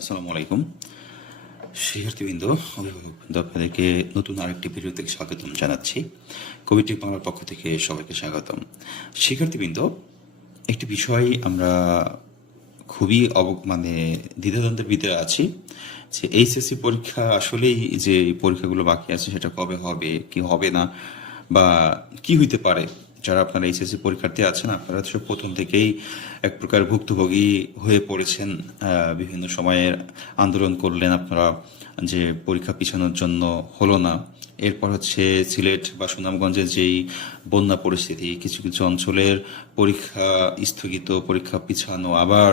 আসসালামু আলাইকুম। শিক্ষার্থীবৃন্দ, অভিভাবকবৃন্দ, আপনাদেরকে নতুন আরেকটি ভিডিও থেকে স্বাগতম জানাচ্ছি। কবিটি বাংলার পক্ষ থেকে সবাইকে স্বাগতম। শিক্ষার্থীবৃন্দ, একটি বিষয় আমরা খুবই অব মানে দ্বিধাদ্বন্দ্বের ভিতরে আছি যে এইচএসসি পরীক্ষা আসলেই যে পরীক্ষাগুলো বাকি আছে সেটা কবে হবে, কি হবে না, বা কি হইতে পারে যারা আপনারা এইচএসসি পরীক্ষার্থী আছেন, আপনারা তো প্রথম থেকেই এক প্রকার ভুক্তভোগী হয়ে পড়েছেন বিভিন্ন সময়ে আন্দোলন করলেন আপনারা। যে পরীক্ষা পিছানোর জন্য হলো না। এরপর হচ্ছে সিলেট বা সুনামগঞ্জের যেই বন্যা পরিস্থিতি কিছু কিছু অঞ্চলের পরীক্ষা স্থগিত পরীক্ষা পিছানো আবার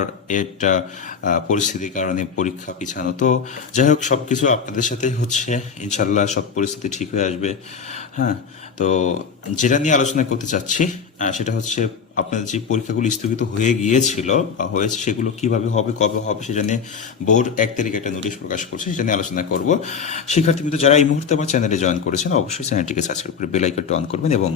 আহ, পরিস্থিতির কারণে পরীক্ষা পিছানো। তো যাই হোক সবকিছু আপনাদের সাথে হচ্ছে। ইনশাল্লাহ সব পরিস্থিতি ঠিক হয়ে আসবে। হ্যাঁ তো যেটা নিয়ে আলোচনা করতে চাচ্ছি সেটা হচ্ছে আপনাদের যে পরীক্ষাগুলো স্থগিত হয়ে গিয়েছিল বা হয়েছে, সেগুলো কীভাবে হবে, কবে হবে সেটা নিয়ে বোর্ড এক তারিখে একটা নোটিশ প্রকাশ করছে, সেটা নিয়ে আলোচনা করব। শিক্ষার্থী কিন্তু যারা এই মুহূর্তে আমার চ্যানেলে জয়েন করেছেন, অবশ্যই চ্যানেলটিকে সাবস্ক্রাইব করে বেল আইকনটা অন করবেন এবং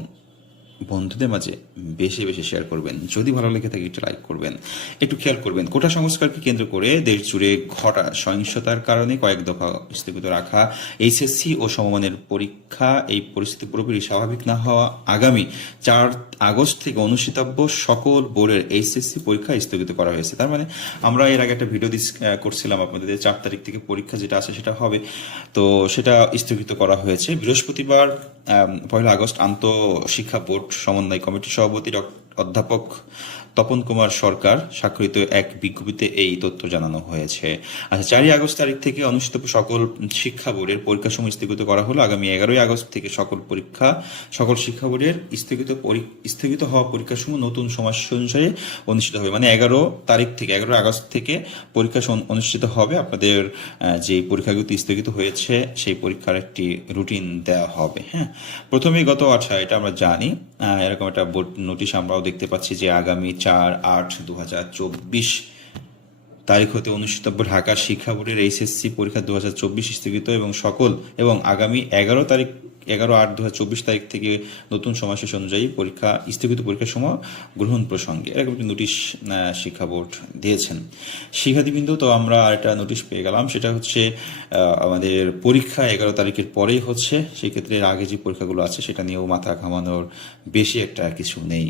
বন্ধুদের মাঝে বেশি বেশি শেয়ার করবেন। যদি ভালো লেগে থাকে, একটু লাইক করবেন। একটু খেয়াল করবেন, কোটা সংস্কারকে কেন্দ্র করে দেশ জুড়ে ঘটা সহিংসতার কারণে কয়েক দফা স্থগিত রাখা এইচএসসি ও সমমানের পরীক্ষা, এই পরিস্থিতি পুরোপুরি স্বাভাবিক না হওয়া আগামী চার আগস্ট থেকে অনুষ্ঠিতব্য সকল বোর্ডের এইচএসসি পরীক্ষা স্থগিত করা হয়েছে। তার মানে আমরা এর আগে একটা ভিডিও দিস- করছিলাম আপনাদের চার তারিখ থেকে পরীক্ষা যেটা আছে সেটা হবে। তো সেটা স্থগিত করা হয়েছে। বৃহস্পতিবার পয়লা আগস্ট আন্ত শিক্ষা বোর্ড সমন্বয় কমিটির সভাপতি অধ্যাপক তপন কুমার সরকার স্বাক্ষরিত এক বিজ্ঞপ্তিতে এই তথ্য জানানো হয়েছে। আচ্ছা চারই আগস্ট তারিখ থেকে অনুষ্ঠিত সকল শিক্ষা বোর্ডের পরীক্ষা সময় স্থগিত করা হলো। আগামী এগারোই আগস্ট থেকে সকল পরীক্ষা, সকল শিক্ষা বোর্ডের স্থগিত স্থগিত হওয়া পরীক্ষা সমূহ নতুন সময় অনুসারে অনুষ্ঠিত হবে। মানে এগারো তারিখ থেকে, এগারো আগস্ট থেকে পরীক্ষা অনুষ্ঠিত হবে। আপনাদের যে পরীক্ষাগুলি স্থগিত হয়েছে, সেই পরীক্ষার একটি রুটিন দেওয়া হবে। হ্যাঁ? প্রথমে গত আচ্ছা এটা আমরা জানি। এরকম একটা বোর্ড নোটিশ আমরাও দেখতে পাচ্ছি যে আগামী চার আট দু হাজার চব্বিশ তারিখ হতে অনুষ্ঠিতব্য ঢাকা শিক্ষা বোর্ডের এইচএসসি পরীক্ষা দু হাজার চব্বিশ স্থগিত এবং সকল এবং আগামী এগারো তারিখ, এগারো আট দু হাজার চব্বিশ তারিখ থেকে নতুন সময়সূচি অনুযায়ী পরীক্ষা, স্থগিত পরীক্ষার সময় গ্রহণ প্রসঙ্গে এরকম একটি নোটিশ শিক্ষা বোর্ড দিয়েছেন। শিক্ষার্থীবৃন্দ, তো আমরা আরেকটা নোটিশ পেয়ে গেলাম, সেটা হচ্ছে আমাদের পরীক্ষা এগারো তারিখের পরেই হচ্ছে সেক্ষেত্রে আগে যে পরীক্ষাগুলো আছে সেটা নিয়েও মাথা ঘামানোর বেশি একটা কিছু নেই।